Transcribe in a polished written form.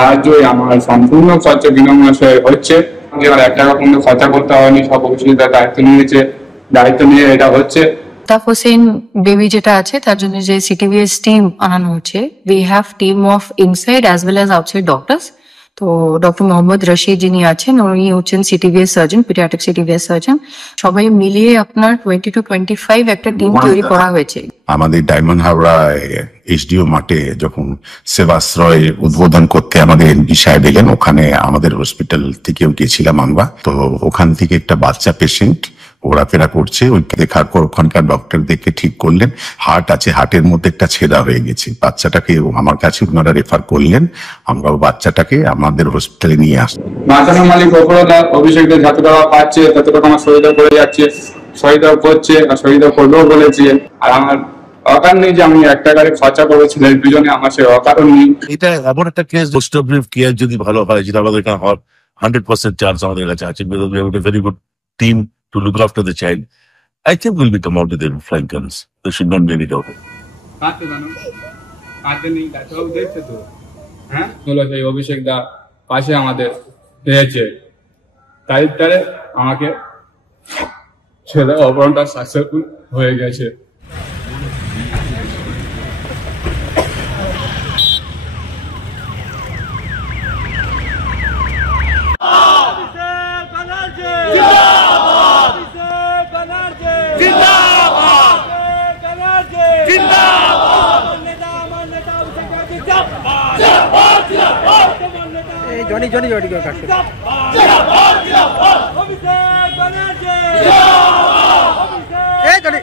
সাহায্যই আমার সম্পূর্ণ খরচা বিনামূল্যে হচ্ছে। এবার 1 টাকা পর্যন্ত খরচা করতে হয়নি, সব অফিসিয়ালরা দায়িত্ব নিয়ে এটা হচ্ছে। আলতাফ হোসেন বেবি যেটা আছে তার জন্য যে সিটিভিএস টিম আনানো হচ্ছে, we have team of inside as well as outside doctors. তো ডক্টর মোহাম্মদ রশিদ যিনি আছেন উনি হচ্ছেন CTVS surgeon, paediatric CTVS surgeon. সবাই মিলিয়ে আপনার 20 to 25 একটা টিম তৈরি করা হয়েছে। আমাদের ডায়মন্ড হাওড়ায় এইচডিও মাঠে যখন সেবাশ্রয় উদ্বোধন করতে আমাদের এমপি সাহেব এলেন, ওখানে আমাদের হসপিটাল থেকেও গিয়েছিলাম আমরা। তো ওখান থেকে একটা বাচ্চা পেশেন্ট ঘোরাফেরা করছে, ওইকে দেখার পর ওখানকার ডক্টর দেখে ঠিক করলেন হার্ট আছে, হার্টের মধ্যে একটা ছেদা হয়ে গেছে। বাচ্চাটাকে আমার কাছে ওনারা রেফার করলেন, আমরাও বাচ্চাটাকে আমাদের হসপিটালে নিয়ে আসলাম। বাঁচানোর মালিক ওপরওয়ালা, অভিষেকদের যত টাকা পাচ্ছে তত টাকা আমার শহীদও করে যাচ্ছে, শহীদও করছে, শহীদও করবেও বলেছে। আর আমার অকার নেই যে আমি 1 টাকার খরচা করেছিল দুজনে, আমার সে অকারও নেই। এটা এমন একটা কেস, পোস্ট অপারেটিভ কেয়ার যদি ভালো হয়, যেটা আমাদের এখানে হওয়ার 100% চান্স আমাদের কাছে আছে, because we have a very good team to look after the child. I think we'll become out with the flying colors. There should not be any doubt. সেই অভিষেক দা পাশে আমাদের পেয়েছে, তাই আমাকে ছেলে অপহরণটা সাকসেসফুল হয়ে গেছে। জনি জনি জনি করে কাটছে। এই জনি